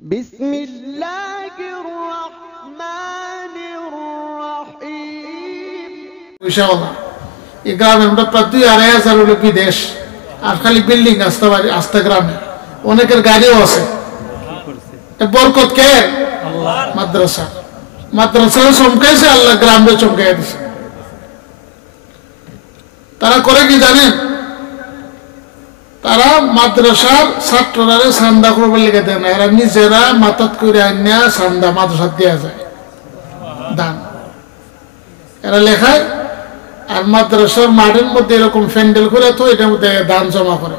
بسم الله الرحمن الرحيم ইনশাআল্লাহ এই গ্রামে আমরা প্রায় 2,500 হলো বিদেশ আর খালি বিল্ডিং আস্তা গ্রামে অনেকের গাড়িও আছে বরকত কে আল্লাহ মাদ্রাসা চমকাইছে আল্লাহ গ্রামে চমকাই দিছে তারা করে কি জানেন তারা মাদ্রাসার ছাত্ররা চান্দা করবার লেগে দেয় না এরা নিজেরা মাতাত করে আনিয়া চান্দা মাদ্রাসা দেওয়া যায় দান এরা লেখায় আর মাদ্রাসার মাঠের মধ্যে এরকম প্যান্ডেল করে তো এটার মধ্যে দান জমা করে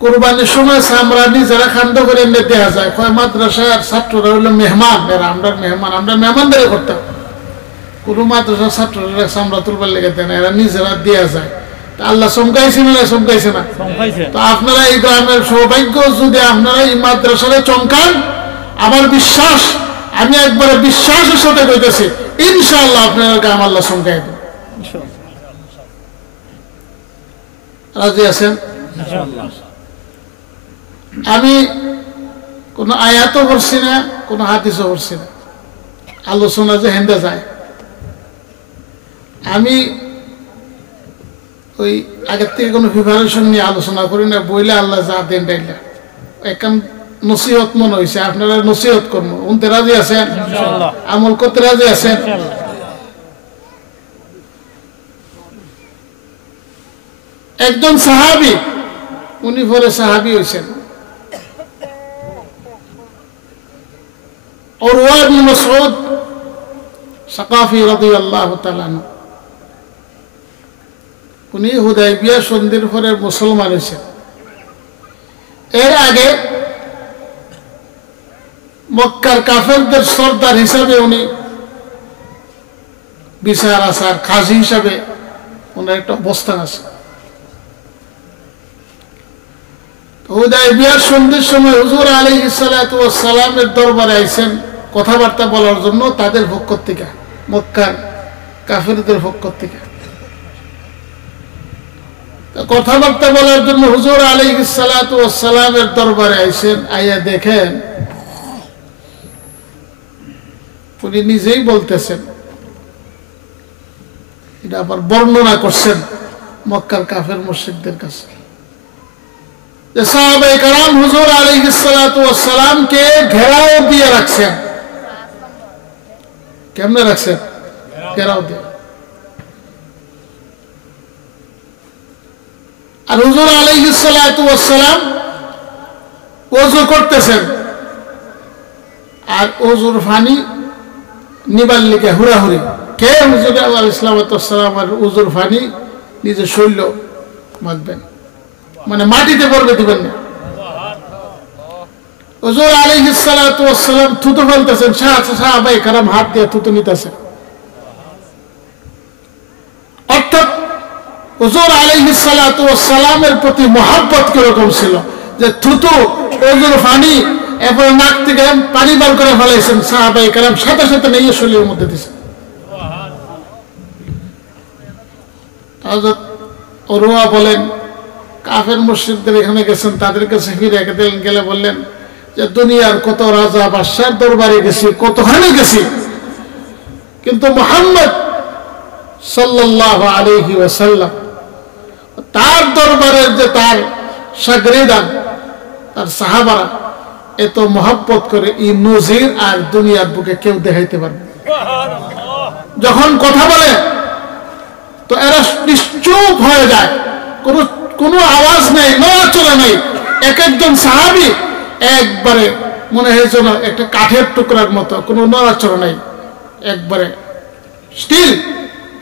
কুরবানির সময় আমরা নিজেরা খান্দ করে এনে দেওয়া যায় কয় মাদ্রাসার ছাত্ররা হলো মেহমান এরা আমরা মেহমানদের করতাম কোনো মাদ্রাসার ছাত্ররা চামড়া তুলবার লেগে দেয় না এরা নিজেরা দেওয়া যায় আল্লাহ চমকাইছে না চমকাইছে না তো আপনারা এই গ্রামের সৌভাগ্য যদি আপনারা এই মাদ্রাসারে চমকান আমার বিশ্বাস আমি একবারে বিশ্বাসের সাথে কইতেছি ইনশাআল্লাহ আপনার গ্রাম আল্লাহ চমকাই দেন রাজি আছেন আমি কোন আয়াতও পড়ছি না কোন হাদিসও পড়ছি না আলোচনা যে হেন্দে যায় আমি ওই আগের থেকে কোনো প্রিপারেশন নিয়ে আলোচনা করি না বইলে আল্লাহ যা দেন ডাইলা এখন নসিহত মনে হয়েছে আপনারা নসিহত করবো উনতে রাজি আছেন আমল করতে রাজি আছেন একজন সাহাবী উনি পরে সাহাবী হয়েছেন উরওয়া ইবনে মাসউদ সাকাফি রাদিয়াল্লাহু তাআলা উনি হুদাইবিয়া সন্ধির পরে মুসলমান হয়েছেন এর আগে মক্কার কাফেরদের সর্দার হিসাবে উনি বিচার আসার কাজী হিসাবে ওনার একটা অবস্থান আছে হুদাইবিয়ার সন্ধির সময় হুজুর আলাইহিস সালাতু ওয়াস সালামের দরবারে আইছেন কথাবার্তা বলার জন্য তাদের পক্ষ থেকে মক্কার কাফেরদের পক্ষ থেকে কথাবার্তা বলার জন্য হুজুর আলাইহিস সালাতু ওয়াস সালামের দরবারে আইছেন আইয়া দেখেন উনি নিজেই বলতেছেন এটা আবার বর্ণনা করছেন মক্কার কাফের মুশরিকদের কাছে যে সাহাবায়ে কেরাম হুজুর আলাইহিস সালাতু ওয়াস সালামকে ঘেরাও দিয়ে রাখছেন কেমনে রাখছেন ঘেরাও দিয়ে আর হুজুর আলাইহিস সালাতু ওয়াস সালাম ওযু করতেছেন আর ওযুর পানি নিবার লিগে হুড়াহুড়ি কে হুজুর আলাইহিস সালাতু ওয়াস সালাম আর ওযুর পানি নিজে শরীর মাখবেন মানে মাটিতে পড়বে দিবেন না হুজুর আলাইহিস সালাতু ওয়াস সালাম থুতু ফেলতেছেন সাহাবায়ে কেরাম হাত দিয়ে থুতু নিতেছেন অর্থাৎ হুজুর আলাইহিস সালাতু ওয়াস সালামের প্রতি মহব্বত কিরকম ছিল যে থুতু ওযুর পানি এরপর নাক থেকে পানি বার করে ফেলাইছেন সাহাবায়ে কেরাম সাথে সাথে নিয়ে শরীরের মধ্যে দিয়েছেন হযরত উরওয়া বলেন কাফের মুশরিকদের এখানে গেছেন তাদের কাছে ফিরে গেলে বললেন যে দুনিয়ার কত রাজা বাদশার দরবারে গেছি কতখানে গেছি কিন্তু মুহাম্মদ সাল্লাল্লাহু আলাইহি ওয়াসাল্লাম তার দরবারের যে তার শাগরিদান তার সাহাবারা এত মহব্বত করে এই নজির আর দুনিয়ার বুকে কেউ দেখাইতে পারবে যখন কথা বলে তো এরা নিশ্চুপ হয়ে যায় কোনো আওয়াজ নেই নড়াচড়া নেই এক একজন সাহাবী একবারে মনে হয় যেন একটা কাঠের টুকরার মতো কোনো নড়াচড়া নেই একবারে স্টিল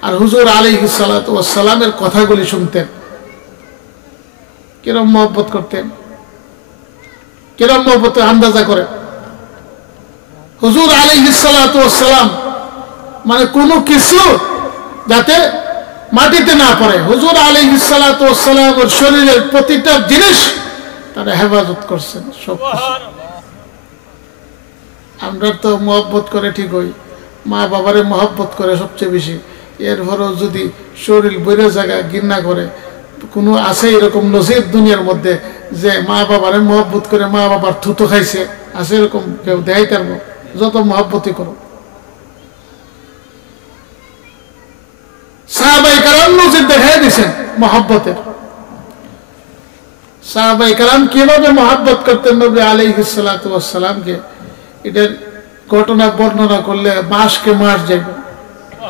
আর হুজুর আলাইহিস সালাতু ওয়াস সালামের কথাগুলি শুনতেন কিরম মহব্বত করতেন কিরম মহব্বত আন্দাজা করে হুজুর আলাইহিস সালাতু ওয়াস সালাম মানে কোনো কিছু যাতে মাটিতে না পড়ে হুজুর আলাইহিস সালাতু ওয়াস সালামের শরীরের প্রতিটা জিনিস তারা হেফাজত করছেন সব আমরা তো মহব্বত করে ঠিক হই মা বাবারে মহব্বত করে সবচেয়ে বেশি এরপরেও যদি শরীর বইরে জায়গা ঘৃণা করে কোনো আছে এরকম নজির দুনিয়ার মধ্যে যে মা বাবারে মহব্বত করে মা বাবার থুতো খাইছে? আছে এরকম কেউ? দেখাই পারবো? যত মহব্বতই করো। সাহাবায়ে কেরাম নজির দেখাই দিয়েছেন মহব্বতের। সাহাবায়ে কেরাম কিভাবে মহব্বত করতেন নবী আলাইহিস সালাতু ওয়াস সালামকে, এটার ঘটনা বর্ণনা করলে মাসকে মাস যাবে,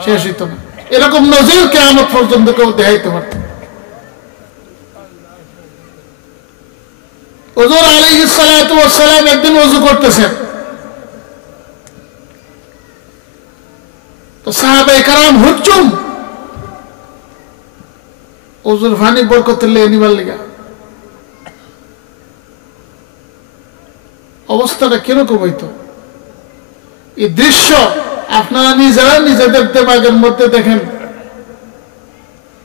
শেষ হইত না। এরকম নজির কিয়ামত পর্যন্ত কেউ দেখাইতে পারত। হুজুর আলাইহিস সালাতু ওয়াস সালাম একদিন ওযু করতেছেন, তো সাহাবায়ে কেরাম হুজুম ওযুর পানি বরকতের লেগে নিবার লিগা। অবস্থাটা কিরকম হইতো? এই দৃশ্য আপনারা নিজেরা নিজেদের দেমাগের মধ্যে দেখেন,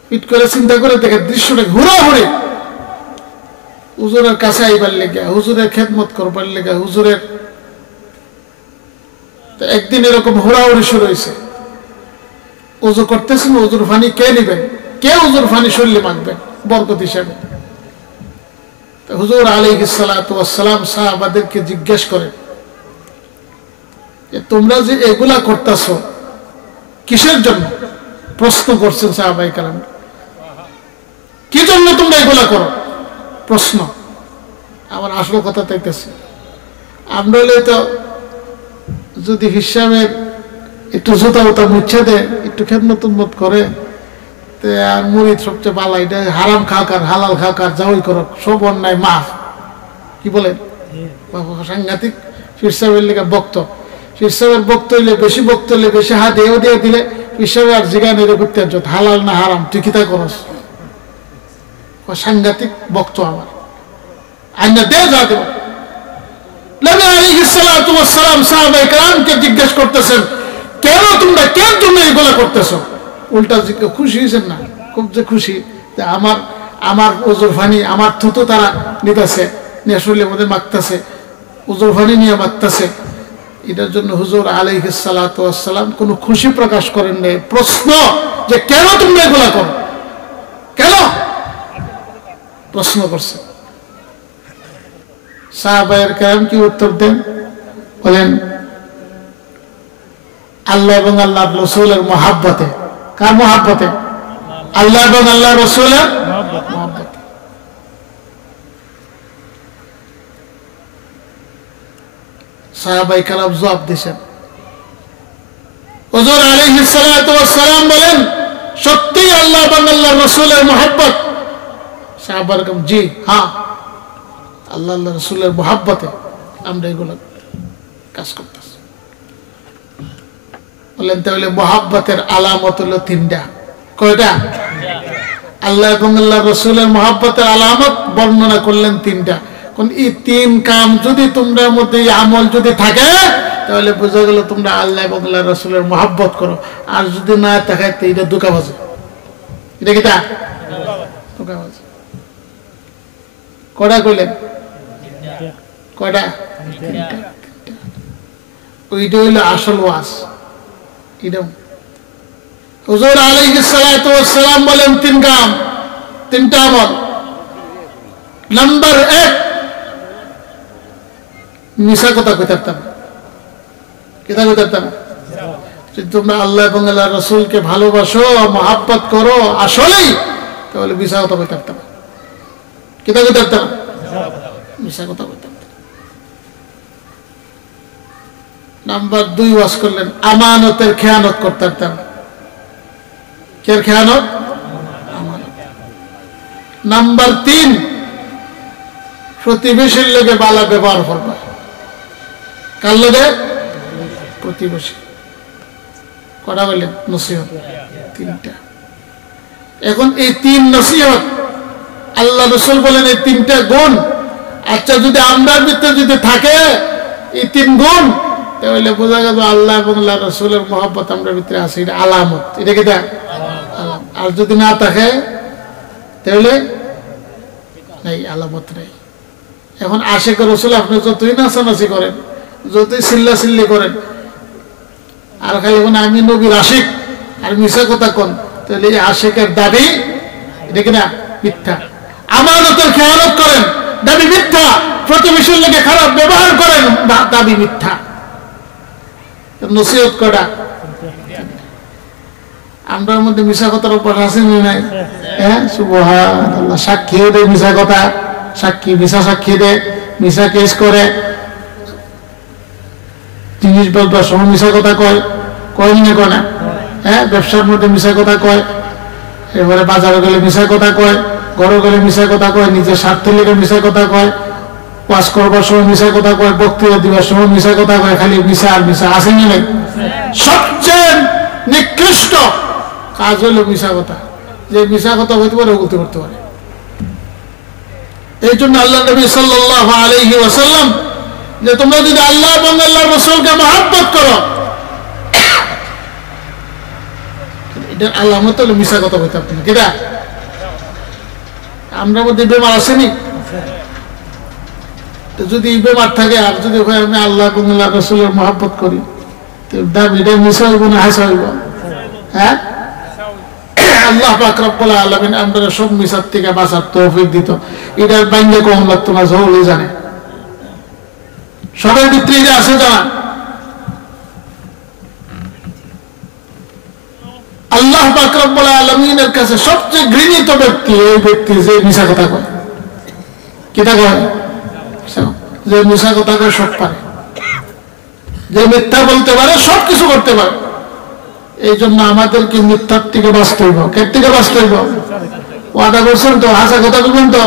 ফিট করে চিন্তা করে দেখেন দৃশ্যটা ঘুরাঘুরি। হুজুরের কাছে আইবার লেগা, হুজুরের খেদমত করবার লেগা, হুজুরের একদিন এরকম হুড়াহুড়ি শুরু হয়েছে। উজু করতেছেন, উজুর পানি কে নিবেন? কে উজুর পানি শরীরে মাখবেন বরকত হিসাবে? হুজুর আলাইহিস সালাতু ওয়াস সালাম সাহাবাদেরকে জিজ্ঞেস করেন যে তোমরা যে এগুলা করতেছো কিসের জন্য? প্রশ্ন করছেন সাহাবায়ে কেরাম, কি জন্য তোমরা এগুলা করো? প্রশ্ন। আমার আসল কথা তাইতেছে, আমরা তো যদি হিসাবের একটু জুতা উতা মুছে দেয়, একটু খেদমত উন্মত করে, আর মুরিদ সবচেয়ে ভালো, এটা হারাম খাওয়ার হালাল খাওয়ার যাওয়াই করো, সব অন্যায় মাফ। কি বলেন? সাংঘাতিক পীর সাহেবের লেগে বক্ত। পীর সাহেবের বক্ত হইলে বেশি, বক্ত হইলে বেশি, হাত এও দিয়ে দিলে পীর সাহেব আর জিগান এর করতে হালাল না হারাম তুই কিতা করস? সাংঘাতিক বক্ত আমার আইনা দে যা দেব। নবী আলাইহিস সালাতু ওয়াস সালাম সাহাবায়ে কেরামকে জিজ্ঞেস করতেছেন, কেন তোমরা কেন তুমি এগুলো করতেছো? উল্টা জিজ্ঞেস, খুশি হয়েছেন না? খুব যে খুশি যে আমার ওজুর পানি, আমার থুতো তারা নিতেছে, নিয়ে শরীরের মধ্যে মাখতেছে, ওজুর পানি নিয়ে মাখতেছে। এটার জন্য হুজুর আলাইহিস সালাতু ওয়াস সালাম কোনো খুশি প্রকাশ করেন নাই। প্রশ্ন যে কেন তোমরা এগুলা করো, কেন? প্রশ্ন করছে। সাহাবায়ে কেরাম কি উত্তর দেন? বলেন আল্লাহ এবং আল্লাহর রাসূলের মহব্বতে। কার মহব্বতে? আল্লাহ এবং আল্লাহর রাসূলের মহব্বতে। সাহাবায়ে কেরাম জবাব দিয়েছেন। হুজুর আলাইহিস সালাতু ওয়াস সালাম বলেন, সত্যি আল্লাহ এবং আল্লাহর রাসূলের মহব্বত? সাহাবায়ে কেরাম জি, হ্যাঁ, আল্লাহ আল্লাহর রাসূলের মহব্বতে আমরা এগুলো কাজ করতেছি। বলেন তাহলে মহব্বতের আলামত হলো তিনটা। কয়টা? আল্লাহ এবং আল্লাহর রাসূলের মহব্বতের আলামত বর্ণনা করলেন তিনটা। কোন এই তিন কাম যদি তোমরা মধ্যে আমল যদি থাকে, তাহলে বোঝা গেল তোমরা আল্লাহ এবং আল্লাহর রাসূলের মহব্বত করো। আর যদি না থাকে তো এটা ধোঁকাবাজি। এটা কিটা? ধোঁকাবাজি। কয়টা কইলেন? কয়টা? ওইটা হইল আসল ওয়াজ। হুজুর আলাইহিস সালাতু ওয়াস সালাম বলেন তিন কাম, তিনটা আমল। নাম্বার 1, মিশা কথা কইতাম। কিতা কইতাম? যদি তোমরা আল্লাহ এবং আল্লাহর রাসূলকে ভালোবাসো, মহব্বত করো আসলেই, তাহলে মিশা কথা কইতাম। কিতা কইতাম? মিশা কথা কইতাম। নাম্বার 2 ওয়াজ করলেন আমানতের খেয়ানত করতাম। কে খেয়ানত? আমানত। নাম্বার 3 প্রতিবেশীর লগে ভালো ব্যবহার করবা। কার লগে? প্রতিবেশী। কটা বললেন? নসিহত। 3টা। এখন এই 3 নসিহত আল্লাহ রাসূল বলেন এই 3টা গুণ, আচ্ছা যদি আমরার ভিতরে যদি থাকে এই 3 গুণ, তাহলে বোঝা গেল আল্লাহ এবং আল্লাহ রাসূলের মহব্বত আমরা ভিতরে আছে। এটা আলামত। এটা কি? আলামত। আর যদি না থাকে তাহলে নাই, আলামত নেই। এখন আশিক রাসূল আপনি যতই নাচানাচি করেন, যতই চিল্লাচিল্লি করেন, আর খালি এখন আমি নবীর আশিক আর মিশা কথা কোন, তাহলে এই আশিকের দাবি এটা কিনা মিথ্যা। আমানতের খেয়ানত করেন, দাবি মিথ্যা। প্রতিবেশীর লোকে খারাপ ব্যবহার করেন, দাবি মিথ্যা। নসিহত করা, আমরার মধ্যে মিশা কথার উপর আছে নাই? হ্যাঁ, সুবহানাল্লাহ। সাক্ষীও দেয় মিশা কথা, সাক্ষী মিশা সাক্ষী দেয়, মিশা কেস করে, জিনিস ব্যবসার সময় মিশা কথা কয়, কয় না কয় না? হ্যাঁ, ব্যবসার মধ্যে মিশা কথা কয়, এবারে বাজারে গেলে মিশা কথা কয়, ঘরে গেলে মিশা কথা কয়, নিজের স্বার্থে লেগে মিশা কথা কয়, ওয়াজ করবার সময় মিশা কথা কয়, বক্তৃতা দিবার সময় মিশা কথা কয়, খালি মিশা আর মিশা। আসেনি নাই? সবচেয়ে নিকৃষ্ট কাজ হলো মিশা কথা। যে মিশা কথা হইতে পারে, বলতে করতে পারে। এই জন্য আল্লাহ নবী সাল্লাল্লাহু আলাইহি ওয়াসাল্লাম, যে তোমরা যদি আল্লাহ এবং আল্লাহর রাসূলকে মহব্বত করো, এটার আলামত হলো মিশা কথা বলতে পারবে না। কিটা আমরা মধ্যে বেমার আসেনি? যদি বেমার থাকে, আর যদি আমি আল্লাহ এবং আল্লাহ রাসূলের মহব্বত করি, এটা মিশা হইব না হাসা হইব? হ্যাঁ, আল্লাহ পাক রব্বুল আলামিন আমরা সব মিশার থেকে বাঁচার তৌফিক দিত। এটার বাইরে কম লাগতো না, জহলে জানে। সবের ভিতরে যে আছে জানা। আল্লাহ পাক রব্বুল আলামিনের কাছে সবচেয়ে ঘৃণিত ব্যক্তি এই ব্যক্তি যে মিশা কথা কয়। কিটা কয়? যে মিশা কথা কয় সব পারে, যে মিথ্যা বলতে পারে, সব কিছু করতে পারে। এই জন্য আমাদেরকে মিথ্যার থেকে বাঁচতে হইব। কের থেকে বাঁচতে হইব? ওয়াদা করছেন তো, হাসা কথা বলবেন তো,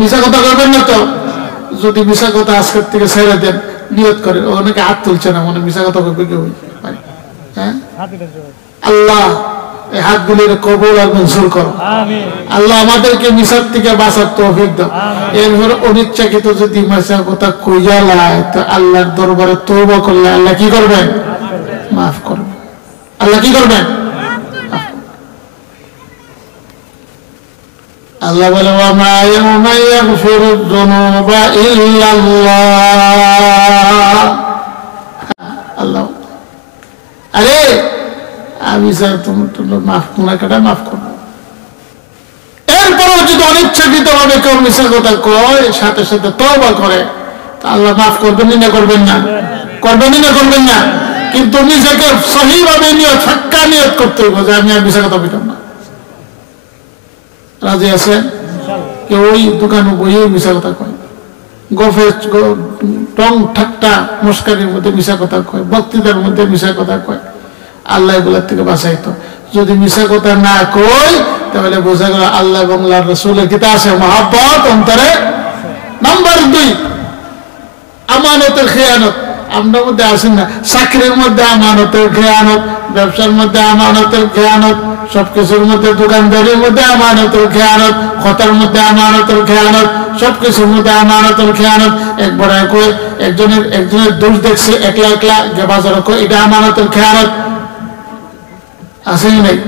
মিশা কথা করবেন না তো। যদি মিশা কথা আজকের থেকে ছেড়ে দেন, নিয়ত করেন, অনেকে হাত তুলছে না, মানে মিশা কথা করবে কেউ। হ্যাঁ, আল্লাহ এই হাতগুলির কবুল আর মঞ্জুর করো। আল্লাহ আমাদেরকে মিশার থেকে বাঁচার তৌফিক দাও। এরপর অনিচ্ছাকৃত যদি মিশা কথা কইয়া লাই, তো আল্লাহর দরবারে তওবা করলে আল্লাহ কি করবেন? মাফ করবেন। আল্লাহ কি করবেন? আল্লাহ বলে, ওয়া মা ইয়াগফিরুয যুনুবা ইল্লাল্লাহ। আল্লাহ, আরে আমি স্যার তোমার মাফ গুনাহটা মাফ করবো। এরপরও যদি অনিচ্ছাকৃত ভাবে কেউ মিশা কথা কয়, সাথে সাথে তওবা করে, তা আল্লাহ মাফ করবেন না? করবেন না? করবেন না? করবেন না? কিন্তু নিজেকে সহিভাবে নিয়ত, ফাক্কা নিয়ত করতে হবে যে আমি আর মিশা কথা বলতাম না। রাজি আছেন? কেউ ওই দোকানে বইয়ে মিশা কথা কয়, গফে টং ঠাট্টা মস্কারির মধ্যে মিশা কথা কয়, বক্তৃতার মধ্যে মিশা কথা কয়। আল্লাহ এগুলোর থেকে বাঁচাইতো। যদি মিশা কথা না কই, তাহলে বোঝা গেল আল্লাহ এবং আল্লাহর রাসূলের কিতা আছে? মহব্বত অন্তরে। নাম্বার 2, আমানতের খেয়ানত। আমরা মধ্যে আসেন না? চাকরির মধ্যে আমানতের খেয়ানত, ব্যবসার মধ্যে আমানতের খেয়ানত, সবকিছুর মধ্যে, দোকানদারির মধ্যে আমানতের খেয়ানত, কথার মধ্যে আমানতের খেয়ানত, সবকিছুর মধ্যে আমানতের খেয়ানত। একবার একজনের দোষ দেখছে, একলা একলা বাজার কয়, এটা আমানতের খেয়ানত। আসেনি নাই?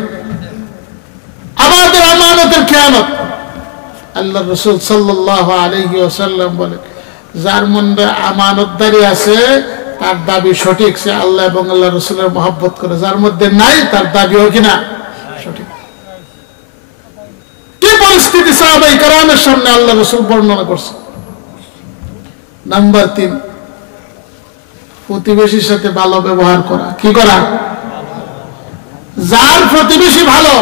আমাদের আমানতের খেয়ানত। আল্লাহ রাসূল সাল্লাল্লাহু আলাইহি ওয়াসাল্লাম বলেন, যার মধ্যে আমানতদারি আছে তার দাবি সঠিক, সে আল্লাহ এবং আল্লাহ রাসূলের মহব্বত করে। যার মধ্যে নাই, তার দাবিও কিনা সঠিক। কি পরিস্থিতি সাহাবায়ে কেরামের সামনে আল্লাহ রাসূল বর্ণনা করছে। নাম্বার 3, প্রতিবেশীর সাথে ভালো ব্যবহার করা। কি করা? যার প্রতিবেশী ভালো,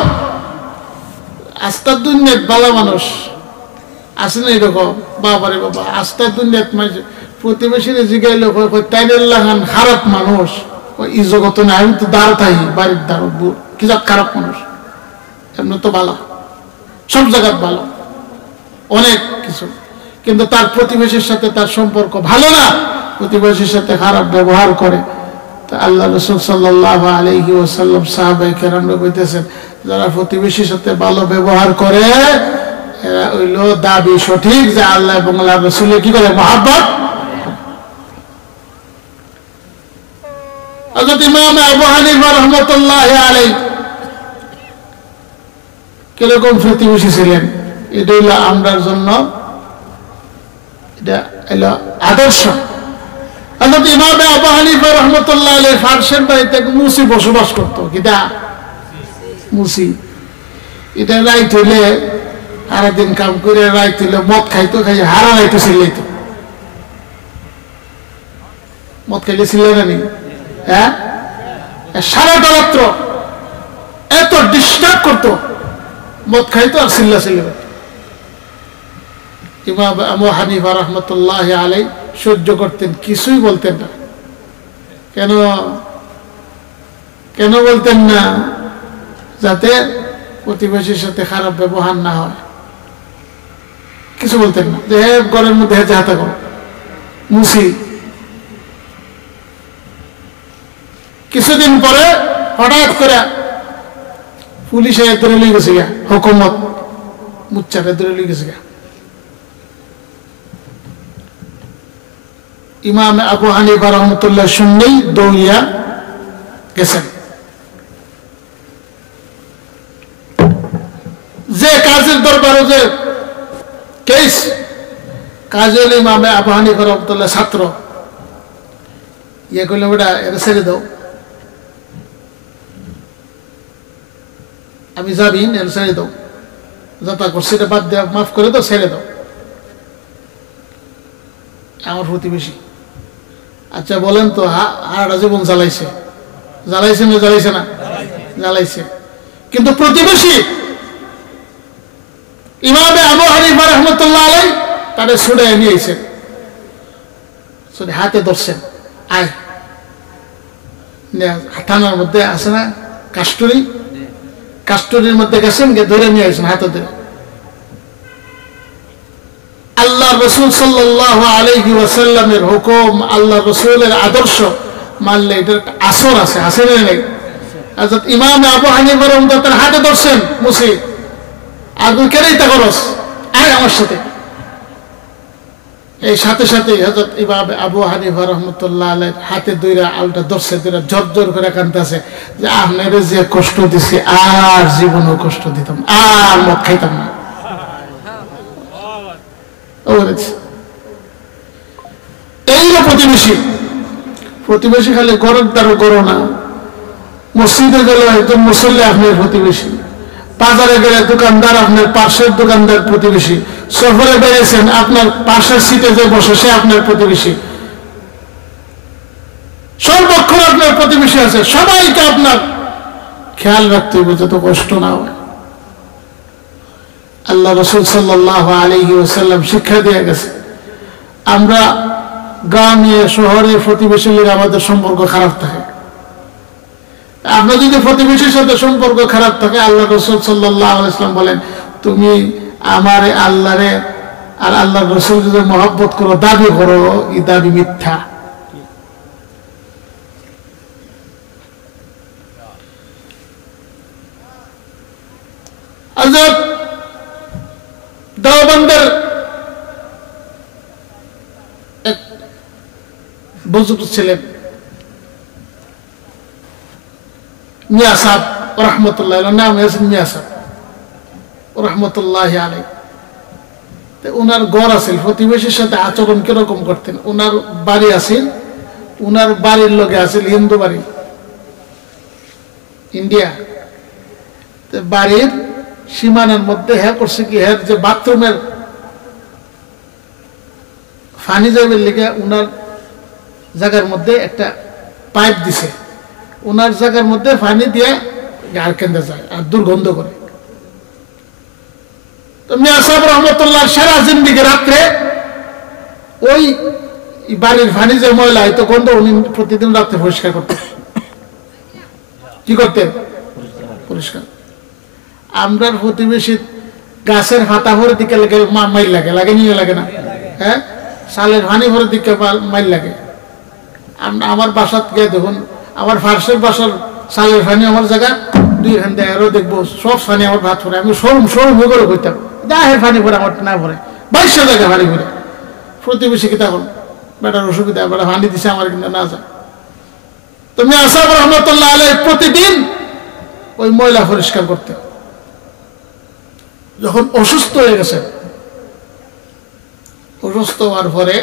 আস্তার দুনিয়াত ভালো মানুষ আছে না? এরকম বাবারে বাবা, আস্তার দুনিয়াত প্রতিবেশীর জিগাইল তাইলান খারাপ মানুষ, এই জগত না, আমি তো দাঁড় থাকি বাড়ির দাঁড়, কি যাক খারাপ মানুষ, এমনি তো ভালো, সব জায়গায় ভালো, অনেক কিছু। কিন্তু তার প্রতিবেশীর সাথে তার সম্পর্ক ভালো না, প্রতিবেশীর সাথে খারাপ ব্যবহার করে। তা আল্লাহ রাসূল সাল্লাল্লাহু আলাইহি ওয়াসাল্লাম সাহাবায়ে কেরামরা কইতেছেন, যারা প্রতিবেশীর সাথে ভালো ব্যবহার করে, এরা হইল দাবি সঠিক যে আল্লাহ এবং আল্লাহর রাসূলের কি করে? মহব্বত। হযরত ইমাম আবু হানিফা রাহমাতুল্লাহি আলাইহি কিরকম প্রতিবেশী ছিলেন, এটা হইল আমরার জন্য এটা হইল আদর্শ। হযরত ইমাম আবু হানিফা রাহমাতুল্লাহি আলাইহি ফারসের বাড়িতে মুসি বসবাস করতো। কিটা? মুসি। এটা রাইট হইলে সারাদিন কাম করে রাইছিল, মদ খাইতো, খাই হারা রাইতো চিল্লাইতো। মদ খাইলে চিল্লাই না নি? হ্যাঁ, সারাটা রাত্র এত ডিস্টার্ব করতো, মদ খাইতো আর চিল্লা চিল্লি করতো। ইমাম আবু হানিফা রহমতুল্লাহ আলাই সহ্য করতেন, কিছুই বলতেন না। কেন কেন বলতেন না? যাতে প্রতিবেশীর সাথে খারাপ ব্যবহার না হয়, কিছু বলতেন না। যে ঘরের মধ্যে যাতা করো, মুসি। কিছুদিন পরে হঠাৎ করে পুলিশে ধরে লিয়ে গেছে গা, হুকুমত মুচ্চারে ধরে লিয়ে গেছে গা। ইমাম আবু হানিফা রহমতুল্লাহ শুনলেই দৌড়িয়া গেছেন। যে কাজের দরবারে যে কেস, কাজী ইমাম আবু হানিফা রহমতুল্লাহ ছাত্র, ইয়ে করলে ওটা এটা ছেড়ে দাও, আমি যাবিন, এটা ছেড়ে দাও, যাতা করছি এটা বাদ দেওয়া, মাফ করে দাও, ছেড়ে দাও। আমার প্রতিবেশী, আচ্ছা বলেন তো, হারাটা জীবন জ্বালাইছে, জ্বালাইছে না জ্বালাইছে না? জ্বালাইছে। কিন্তু প্রতিবেশী ইমামে আবু হানিফা রহমতুল্লাহ আলাই তাদের ছুড়ে নিয়েছেন, হাতে ধরছেন, আয় থানার মধ্যে আছে না কাস্টরি, কাস্টরির মধ্যে গেছেন, গিয়ে ধরে নিয়ে আসেন হাতে ধরে। আল্লাহ রসুল সাল্লাল্লাহু আলাইহি ওয়াসাল্লামের হুকুম, আল্লাহ রসুলের আদর্শ মানলে এটার আসর আছে, আছে না নাই? হযরত ইমাম আবু হানিফা রহমাতুল্লাহ তার হাতে ধরছেন, মুসি আগুন কেন তা করস, আয় আমার সাথে। এই সাথে সাথে হযরত ইমাম আবু হানিফা রহমাতুল্লাহ আলাইহির হাতে দুইরা আলটা ধরছে, দুইরা ঝরঝর করে কাঁদতেছে যে আপনারে যে কষ্ট দিছি আর জীবনও কষ্ট দিতাম, আর মদ খাইতাম না। এই প্রতিবেশী, প্রতিবেশী খালি গরম দ্বারা গরো না, মসজিদে গেলে একজন মুসল্লি আপনার প্রতিবেশী, বাজারে গেলে দোকানদার আপনার পাশের দোকানদার প্রতিবেশী, সফরে বেরিয়েছেন আপনার পাশের সিটে যে বসে সে আপনার প্রতিবেশী, সর্বক্ষণ আপনার প্রতিবেশী আছে। সবাইকে আপনার খেয়াল রাখতে হবে যাতে কষ্ট না হয়। আল্লাহ রাসূল সাল্লাল্লাহু আলাইহি ওয়াসাল্লাম শিক্ষা দিয়ে গেছে, আমরা গ্রামে শহরে প্রতিবেশীর সঙ্গে আমাদের সম্পর্ক খারাপ থাকে। আপনার যদি প্রতিবেশীর সাথে সম্পর্ক খারাপ থাকে, আল্লাহ রাসূল সাল্লাল্লাহু আলাইহি ওয়াসাল্লাম বলেন, তুমি আমারে আল্লাহরে আর আল্লাহ রাসূল যদি মহব্বত করো, দাবি করো, এই দাবি মিথ্যা। হযরত দেওবন্দের এক বুজুর্গ ছিলেন, মিয়া সাহেব রহমতুল্লাহ, নাম হয়েছেন মিয়া সাহেব রহমতুল্লাহ আলাই। ওনার ঘর আছে, প্রতিবেশীর সাথে আচরণ কিরকম করতেন। ওনার বাড়ি আছে, ওনার বাড়ির লোকে আছে হিন্দু বাড়ি, ইন্ডিয়া। বাড়ির সীমানার মধ্যে হ্যাঁ করছে কি, হ্যাঁ যে বাথরুমের পানি যাবে লেগে ওনার জায়গার মধ্যে একটা পাইপ দিছে, ওনার জায়গার মধ্যে পানি দিয়ে গার কেন্দ্রে যায় আর দুর্গন্ধ করে। তো মিয়া সাহেব রহমতুল্লাহ সারা জিন্দিগি রাত্রে ওই বাড়ির পানি যে ময়লা হয়তো গন্ধ, উনি প্রতিদিন রাত্রে পরিষ্কার করতেন। কি করতেন? পরিষ্কার। আমরা প্রতিবেশী গাছের পাতা ভরে দিকে লাগে মাইল লাগে, লাগে নিয়ে লাগে না? হ্যাঁ, সালের পানি ভরে দিকে মাইল লাগে। আমার বাসাত গিয়ে দেখুন, আমার ফার্সের বাসার সালের পানি আমার জায়গা দুইখান দিয়ে আরো দেখবো সব পানি আমার ভাত ভরে। আমি সরম করে করতাম, দেহের পানি ভরে আমার না ভরে, 22 জায়গা পানি ভরে। প্রতিবেশী কি তখন বেটার অসুবিধা, বেটা পানি দিছে আমার কিন্তু না যায়। তো মিয়া সাহেব রহমতুল্লাহ আলাইহি প্রতিদিন ওই ময়লা পরিষ্কার করতে। যখন অসুস্থ হয়ে গেছে, অসুস্থ হওয়ার পরে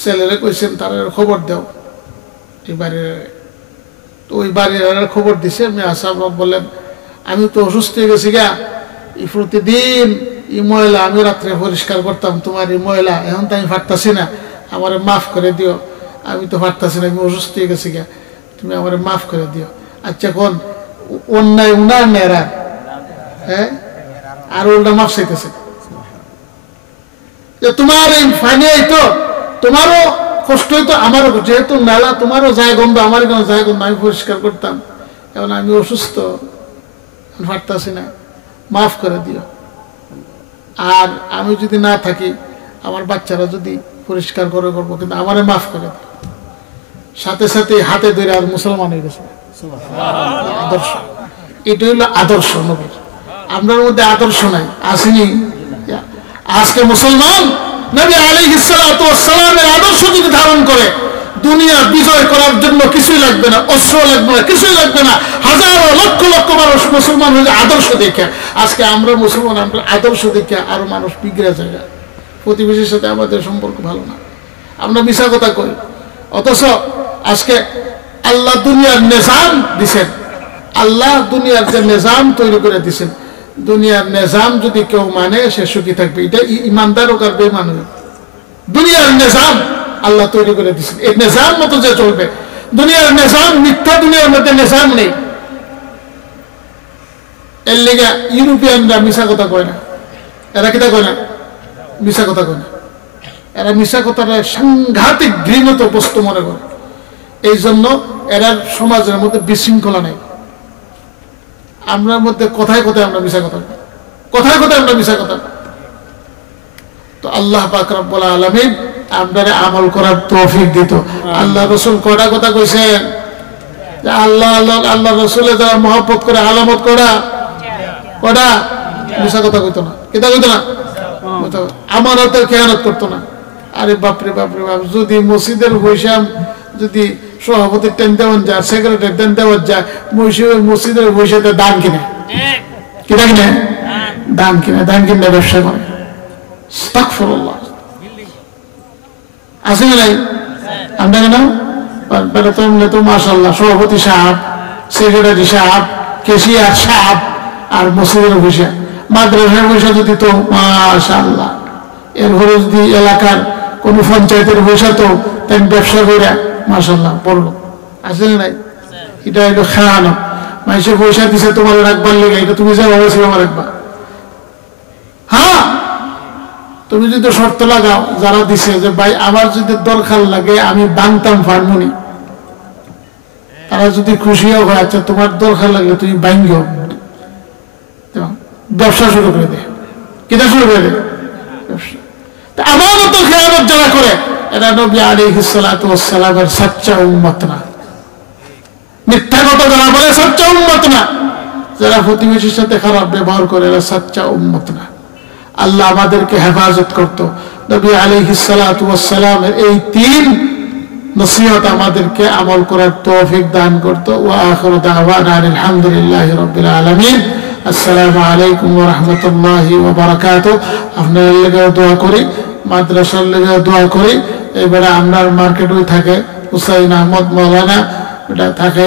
ছেলেরে কইছেন তার খবর দাও এই বাড়ির। তো ওই বাড়ির খবর দিছে। মিয়া সাহেব বললেন, আমি তো অসুস্থ হয়ে গেছি গা, এই প্রতিদিন এই ময়লা আমি রাত্রে পরিষ্কার করতাম, তোমার এই ময়লা এখন তো আমি পারতাছি না, আমার মাফ করে দিও, আমি তো পারতাছি না, আমি অসুস্থ হয়ে গেছি গা, তুমি আমার মাফ করে দিও। আচ্ছা কোন অন্যায় উনার নেরা, হ্যাঁ, আর উল্টা মাফ চাইতেছে যে তোমার এই ফানি তো তোমারও কষ্ট হইতো, আমারও, যেহেতু নালা তোমারও যায় গন্ধ, আমার কেন যায় গন্ধ, আমি পরিষ্কার করতাম, এখন আমি অসুস্থ, পারতাছি না, মাফ করে দিও। আর আমি যদি না থাকি, আমার বাচ্চারা যদি পরিষ্কার করে করবো, কিন্তু আমারে মাফ করে দিও। সাথে সাথে হাতে ধরে আর মুসলমান হয়ে গেছে। আদর্শ, এটা হইল আদর্শ নবীর। আপনার মধ্যে আদর্শ নাই, আসেনি। আজকে মুসলমান নবী আলাইহিস সালাতু ওয়াস সালামের আদর্শ যদি ধারণ করে, দুনিয়া বিজয় করার জন্য কিছুই লাগবে না, অস্ত্র লাগবে না, কিছুই লাগবে না। হাজারো লক্ষ লক্ষ মানুষ মুসলমান হয়ে আদর্শ দেখে। আজকে আমরা মুসলমান, আমরা আদর্শ দেখে আরো মানুষ বিগড়ে যায়। প্রতিবেশীর সাথে আমাদের সম্পর্ক ভালো না, আমরা মিশা কথা কই। অথচ আজকে আল্লাহ দুনিয়ার নিজাম দিছেন, আল্লাহ দুনিয়ার যে নিজাম তৈরি করে দিছেন, দুনিয়ার নিজাম যদি কেউ মানে সে সুখী থাকবে। এটা ইমানদার হোক আর বেঈমান হোক, দুনিয়ার নিজাম আল্লাহ তৈরি করে দিচ্ছেন, এই নিজাম মতো যে চলবে। দুনিয়ার নিজাম মিথ্যা, দুনিয়ার মধ্যে নিজাম নেই। এর লেগে ইউরোপিয়ানরা মিশা কথা কয় না, এরা কিটা কয় না, মিশা কথা কয় না। এরা মিশা কথাটা সাংঘাতিক ঘৃণিত বস্তু মনে করে। এই জন্য এরা সমাজের মধ্যে বিশৃঙ্খলা নেই। আমরা মধ্যে কথায় কথায় আমরা মিশা কথা, কথায় কথায় আমরা মিশা কথা। তো আল্লাহ পাক রব্বুল আলামিন আপনারা আমল করার তৌফিক দিত। আল্লাহ রাসূল কয়টা কথা কইছেন যে আল্লাহ আল্লাহ আল্লাহ রাসূলের যারা মহব্বত করে আলামত করা, কয়টা মিশা কথা কইতো না, কিতা কইতো না, আমানতের খেয়ানত করতো না। আরে বাপরে বাপরে বাপ, যদি মসজিদের বৈশাম যদি সভাপতির টেন দেওয়ান যায়, সেক্রেটারি টেন দেওয়ার যায়, মসজিদের বৈশাতে দান কিনে, কিনা কিনে দান কিনে, দান কিনে ব্যবসা করে। আস্তাগফিরুল্লাহ, আছে কি নাই? আমরা কেন তো মাশাআল্লাহ সভাপতি সাহেব, সেক্রেটারি সাহেব, কেশিয়ার সাহেব, আর মসজিদের বৈশা, মাদ্রাসার বৈশা যদি তো মাশাআল্লাহ, এরপরে যদি এলাকার কোন পঞ্চায়েতের বৈশা তো তাই ব্যবসা করে মাশাআল্লাহ পড়লো, আছে না নাই? এটা হলো খাওয়ানো। মানুষের পয়সা দিছে তোমার রাখবার লেগে, এটা তুমি যা অবশ্যই আমার রাখবা। হ্যাঁ, তুমি যদি শর্ত লাগাও যারা দিছে যে ভাই আমার যদি দরকার লাগে আমি বানতাম ফার্মুনি, তারা যদি খুশিও হয়, আচ্ছা তোমার দরকার লাগলে তুমি বাইঙ্গো, ব্যবসা শুরু করে দে, কিনা শুরু করে দে ব্যবসা। আমার মতো খেয়ালত যারা করে, এরা নবী আলাইহিস সালাতু ওয়াস সালামের সচ্চা উম্মত না। মিথ্যা কথা যারা বলে সচ্চা উম্মত না। যারা প্রতিবেশীর সাথে খারাপ ব্যবহার করে এরা সচ্চা উম্মত না। আল্লাহ আমাদেরকে হেফাজত করতো। নবী আলাইহিস সালাতু ওয়াস সালামের এই তিন নসিহত আমাদেরকে আমল করার তৌফিক দান করতো। ওয়া আখিরু দাওয়ানা আলহামদুলিল্লাহি রাব্বিল আলামিন। আসসালামু আলাইকুম ওয়া রাহমাতুল্লাহি ওয়া বারাকাতুহু। আপনাদের লেগে দোয়া করি, মাদ্রাসার লেগে দোয়া করি। এবারে আপনার মার্কেট ওই থাকে হুসাইন আহমদ মাওলানা, ওটা থাকে।